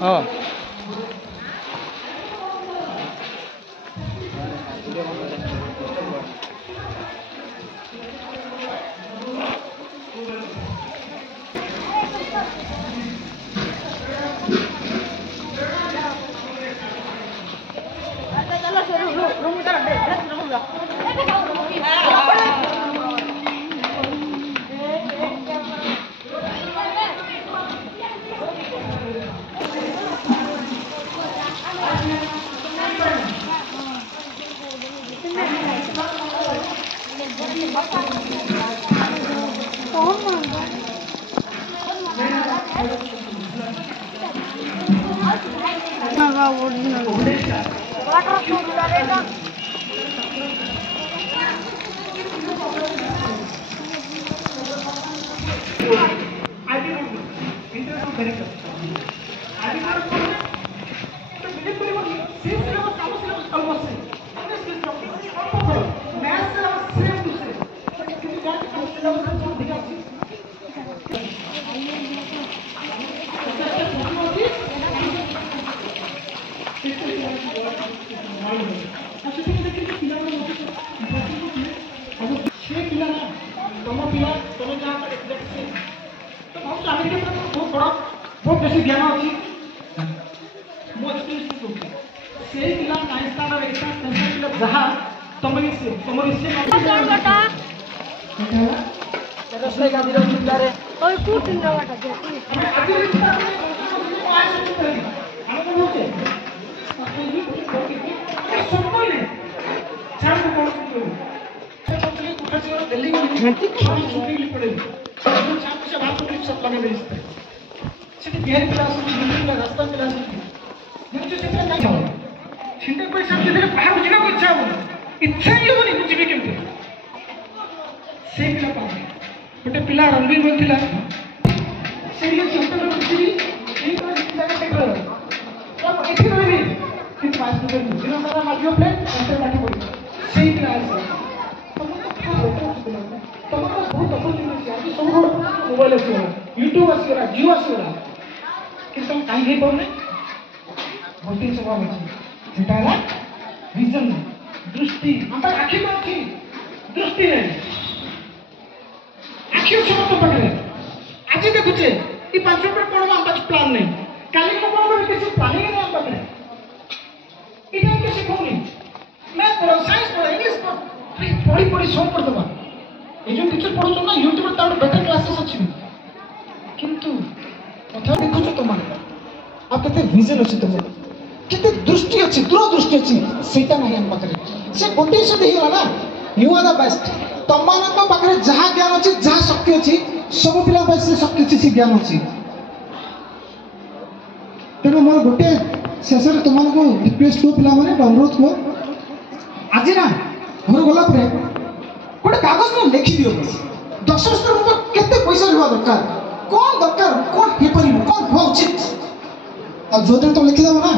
हाँ बहुत बेसी ज्ञान अच्छी से पिला नाइन स्टैंडर्ड एग्जाम टेंशन पिला जहां तमरी से रसले का दिरो पिला रे ओय कुटिन रवाटा जे हम बोलते सबले छाड़ को दिल्ली में घंटी छुट्टी पड़े छाड़ से बात को सब लगे मेरी से बिहार क्लास में रास्ता क्लास में जो चित्र नहीं जाओ छिंटे पैसा के लिए बाहर जीना को इच्छा ही होनी बुझी केमते से पिला पावे गोटे पिला रणवीर बोलथिला से ये चिंता में बुझी ये तो पिला के टेकर अब एथि रहबी कि पास में दिन सारा मागियो प्ले अंतर काटी पड़ी से पिला आसे तमको बहुत अपॉर्चुनिटी है सब मोबाइल আছে यूट्यूब আছে जियो আছে किस कहीं नहीं पड़ने गोटे स्वभाव अच्छी सेटा विजन दृष्टि हम आखि में अच्छी दृष्टि नहीं आखि अच्छे मत पकड़े आज देखुचे ये 5 मिनट पढ़वा हम पास प्लान नहीं काली को कौन भी किसी प्लानिंग नहीं हम पकड़े इधर किसी को नहीं मैं पढ़ो साइंस पढ़ो इंग्लिश पढ़ो पढ़ी सो पढ़ दबा ये जो टीचर पढ़ो ना यूट्यूब पर तार बेटर क्लासेस अच्छी किंतु कथा देखुछ तुम आप केते विजन अछि तुम केते दृष्टि अछि दूरदृष्टि अछि सेटा नहीं हम पाखरे से गोटे से देला ना यू आर द बेस्ट तममान पाखरे जहा ज्ञान अछि जहा शक्ति अछि सब पिला पास से शक्ति अछि ज्ञान अछि तेनो मोर गोटे शेषर तुमन को रिक्वेस्ट को पिला माने अनुरोध को आज ना घर गला परे गोटे कागज में लिखि दियो 10 वर्ष में केते पैसा रहबा दरकार कौन दरकार कौन हे परिबो कौन हो उचित अब जो दिन तुम लिखि देबो ना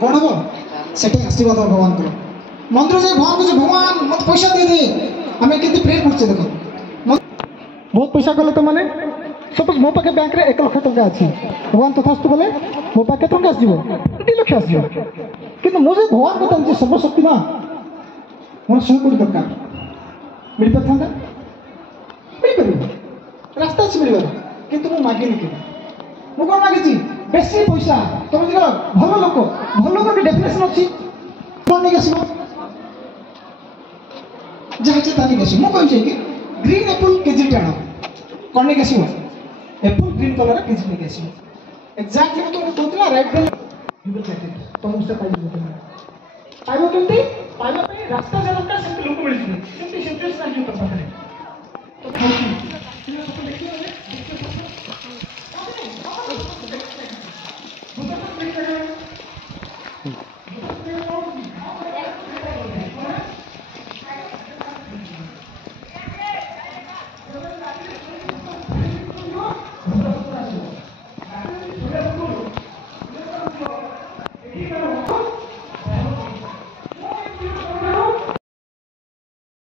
कौन हो सेटे आशीर्वाद भगवान को मंत्र से भगवान को भगवान मत पैसा दे दे हमें कितनी प्रेयर करछे देखो बहुत पैसा गले तो माने सपोज मो पाके बैंक रे 1 लाख टका अछि भगवान तथास्तु बोले मो पाके टका आसीबो 2 लाख आसीबो किंतु मुझे भगवान को तंजे सर्वशक्ति ना मोर 100 कोटी दरकार मिल पथांदा मिल परिबो रास्ता से मिलबा किंतु मो मागे नहीं मु कोन मागे बेसी पैसा तुम जो भल लोक भी डेफिनेशन अच्छी कौन नहीं आसो जहाँ ताली आस मुझे कि ग्रीन एप्पल केजी टाण कौन नहीं आसो एप्पल ग्रीन कलर केजी नहीं आसो एक्जाक्टली मुझे तुम कहती रेड बेल तुम से पाइब केमती पाइबा रास्ता जो दरकार से लोक मिलती सिचुएसन तुम पाखे